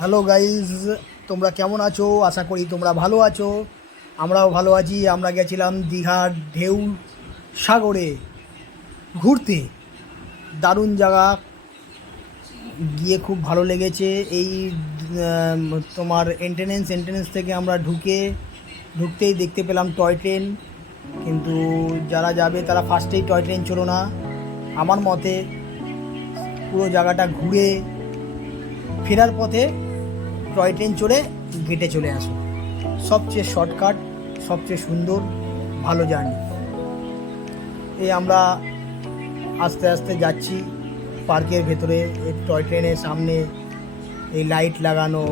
Hello guys, তোমরা কেমন আছো? আশা করি তোমরা ভালো আছো। আমরাও ভালো আছি। আমরা গেছিলাম দীঘার ঢেউ সাগরে ঘুরতে। দারুণ জায়গা, গিয়ে খুব ভালো লেগেছে। এই তোমার এন্ট্রেন্স থেকে আমরা ঢুকতেই দেখতে পেলাম টয় ট্রেন। কিন্তু যারা যাবে তারা ফার্স্টেই টয় ট্রেন চলো না। আমার মতে পুরো জায়গাটা ঘুরে ফেরার পথে টয় ট্রেন চড়ে গেটে চলে আসো। সবচেয়ে শর্টকাট, সবচেয়ে সুন্দর, ভালো জার্নি। এই আমরা আস্তে আস্তে যাচ্ছি পার্কের ভেতরে। এই টয় ট্রেনের সামনে এই লাইট লাগানো,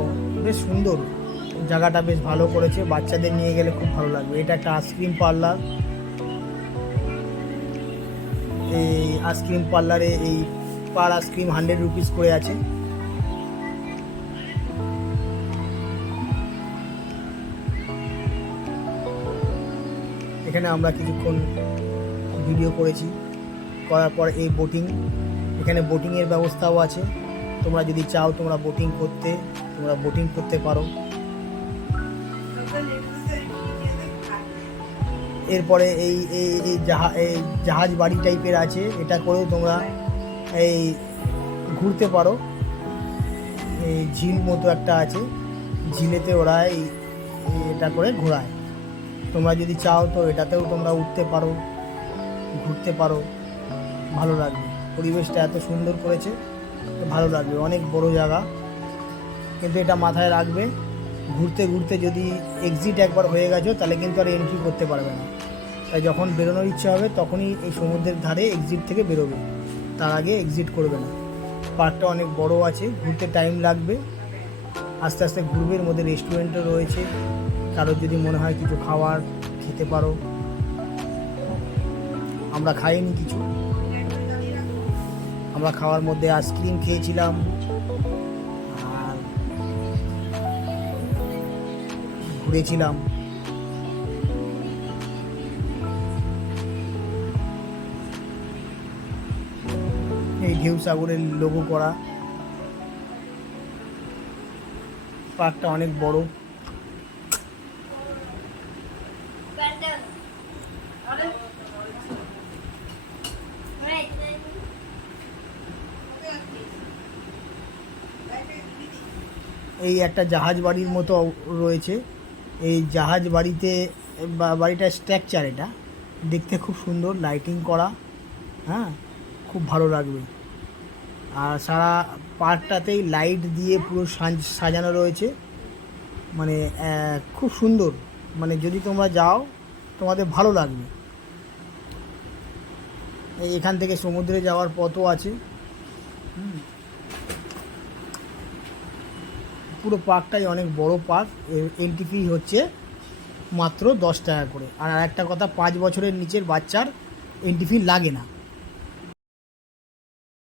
বেশ সুন্দর জায়গাটা, বেশ ভালো করেছে। বাচ্চাদের নিয়ে গেলে খুব ভালো লাগবে। এটা একটা আইসক্রিম পার্লার। এই আইসক্রিম পার্লারে এই পার আইসক্রিম 100 রুপিস করে আছে। এখানে আমরা কিছুক্ষণ ভিডিও করেছি। করার পর এই এখানে বোটিংয়ের ব্যবস্থাও আছে। তোমরা যদি চাও তোমরা বোটিং করতে পারো। এরপরে এই এই এই জাহাজ বাড়ি টাইপের আছে, এটা করেও তোমরা এই ঘুরতে পারো। এই ঝিল মতো একটা আছে, ঝিলেতে ওরা এটা করে ঘোরায়। তোমরা যদি চাও তো এটাতেও তোমরা উঠতে পারো, ঘুরতে পারো, ভালো লাগবে। পরিবেশটা এত সুন্দর করেছে, ভালো লাগবে। অনেক বড় জায়গা, কিন্তু এটা মাথায় রাখবে, ঘুরতে ঘুরতে যদি এক্সিট একবার হয়ে গেছো তাহলে কিন্তু আর এন্ট্রি করতে পারবে না। তাই যখন বেরোনোর ইচ্ছা হবে তখনই এই সমুদ্রের ধারে এক্সিট থেকে বেরোবে, তার আগে এক্সিট করবে না। পার্কটা অনেক বড় আছে, ঘুরতে টাইম লাগবে, আস্তে আস্তে ঘুরবে। এর মধ্যে রেস্টুরেন্টও রয়েছে, কারোর যদি মনে হয় কিছু খাবার খেতে পারো। আমরা খাইনি কিছু, আমরা খাওয়ার মধ্যে আইসক্রিম খেয়েছিলাম আর ঘুরেছিলাম। এই ঢেউ সাগরের লোগো করা। পার্কটা অনেক বড়। এই একটা জাহাজ বাড়ির মতো রয়েছে। এই জাহাজ বাড়িটার স্ট্রাকচার, এটা দেখতে খুব সুন্দর, লাইটিং করা। হ্যাঁ, খুব ভালো লাগবে। আর সারা পার্কটাতেই লাইট দিয়ে পুরো সাজানো রয়েছে, মানে খুব সুন্দর। মানে যদি তোমরা যাও তোমাদের ভালো লাগবে। এখান থেকে সমুদ্রে যাওয়ার পথও আছে। পুরো পার্কটাই অনেক বড় পার্ক। এন্ট্রি ফি হচ্ছে মাত্র 10 টাকা করে। আর একটা কথা, 5 বছরের নিচের বাচ্চার এন্ট্রি ফি লাগে না।